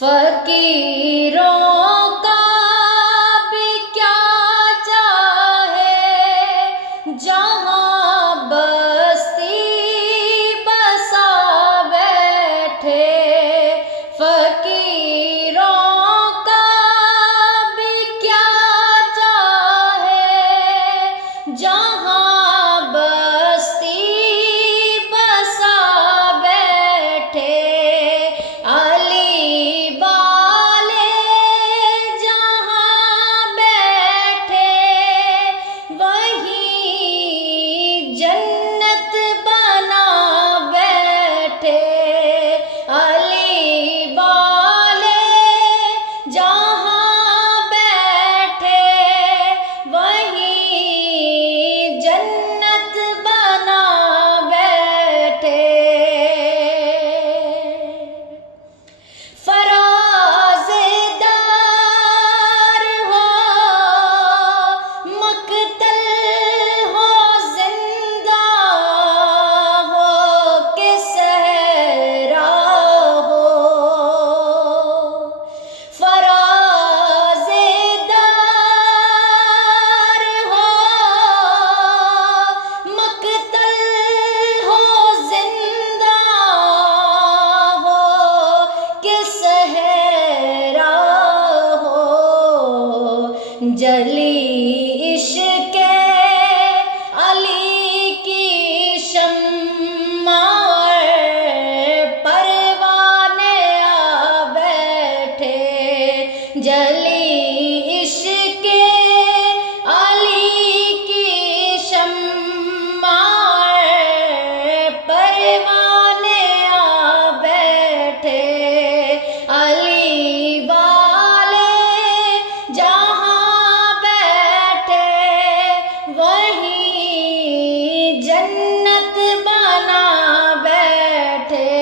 فقیروں کا بھی کیا چاہے جہاں بستی بسا بیٹھے، فقیروں کا بھی کیا چاہے جہاں بستی بسا بیٹھے، جلی عشق علی کی شمع پروانے آ بیٹھے، جلی عشق علی کی شمع پروانے آ بیٹھے، علی والے جہاں وہیں جنت بنا بیٹھے،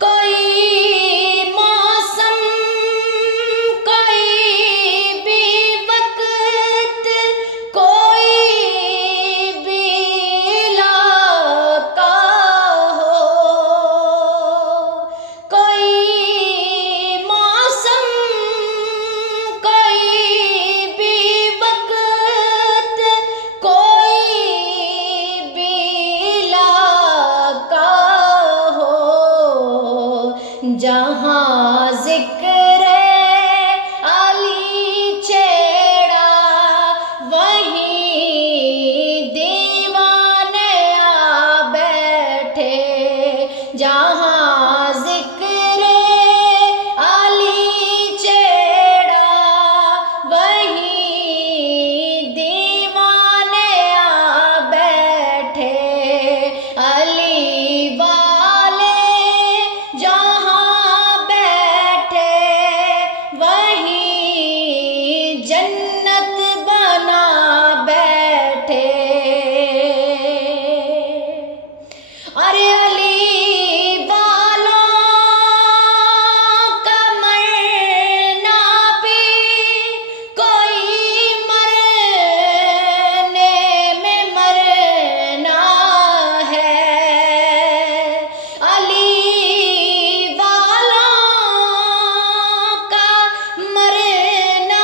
کوئی موسم کوئی بھی وقت کوئی بھی علاقہ ہو، کوئی موسم جہاں ذکر علی چھیڑا وہیں دیوانے آ بیٹھے، جہاں ذکر علی چھیڑا وہیں دیوانے آ بیٹھے، علی والے جہاں جنت بنا بیٹھے، ارے علی والوں کا مرنا بھی کوئی مرنے میں مرنا ہے، علی والوں کا مرنا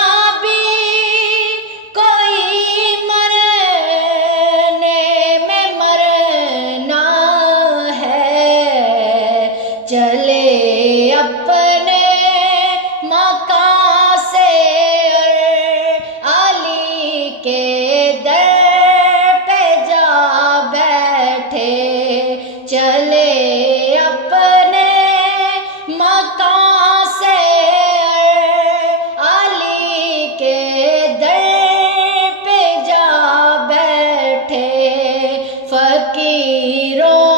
چلے اپنے مکان سے علی کے در پہ جا بیٹھے، چلے اپنے مکان سے علی کے در پہ جا بیٹھے، فقیروں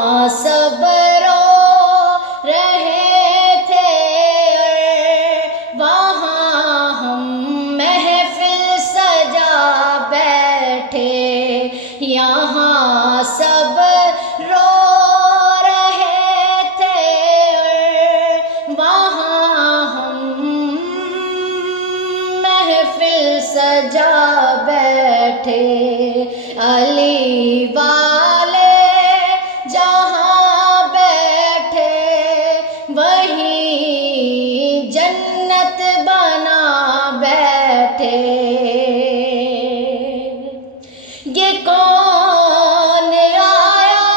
یہاں سب رو رہے تھے وہاں ہم محفل سجا بیٹھے، یہاں سب رو رہے تھے وہاں ہم محفل سجا بیٹھے، علی والے جہاں بیٹھے وہیں جنت بنا بیٹھے۔ یہ کون آیا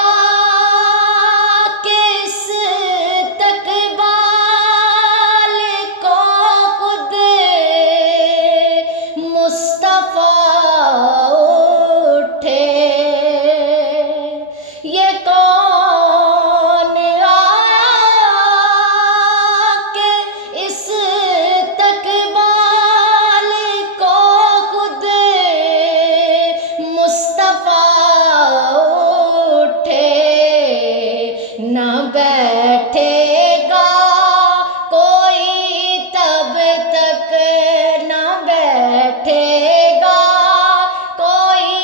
کس تقبال کو خود مصطفیٰ اٹھے، یہ کون آیا کہ اس تقبال کو خود مصطفیٰ اٹھے، نہ بیٹھے گا کوئی تب تک، نہ بیٹھے گا کوئی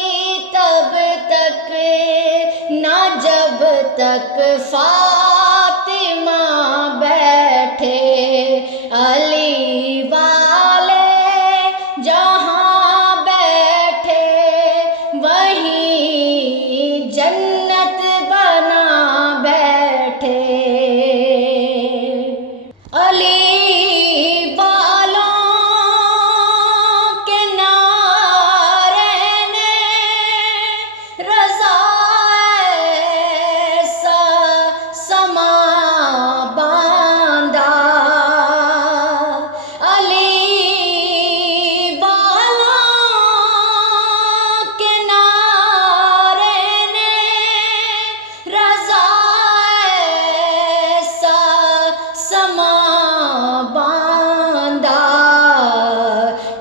تب تک، نہ جب تک فاطمہ بیٹھے، علی والے جہاں بیٹھے وہیں جنت بنا بیٹھے۔ علی والوں کے نعرے نے رضا ایسا سما باندھا، علی والوں کے نعرے نے رضا ایسا سما باندھا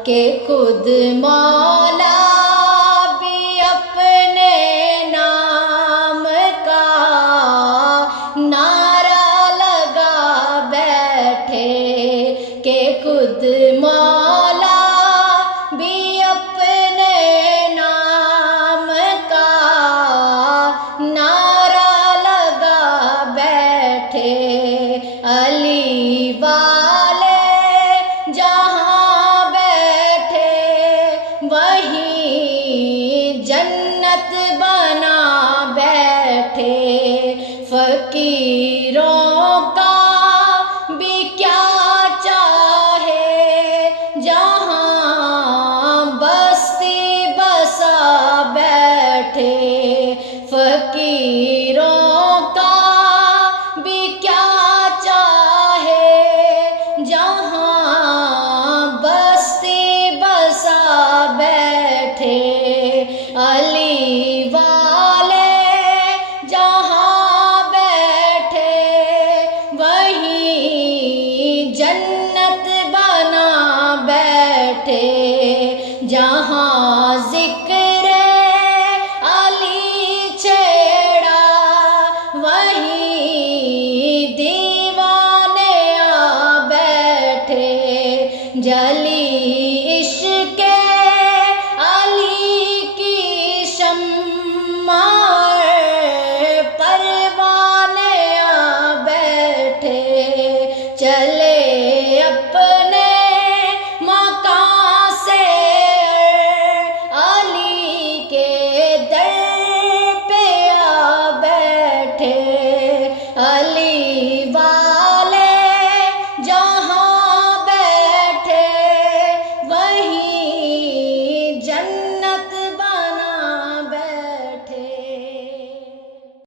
کہ خود مولا بھی اپنے نام کا نعرہ لگا بیٹھے، کہ خود مولا بھی اپنے نام کا نعرہ لگا بیٹھے، علی والے جہاں بیٹھے وہیں جنت بنا بیٹھے، فقیروں کا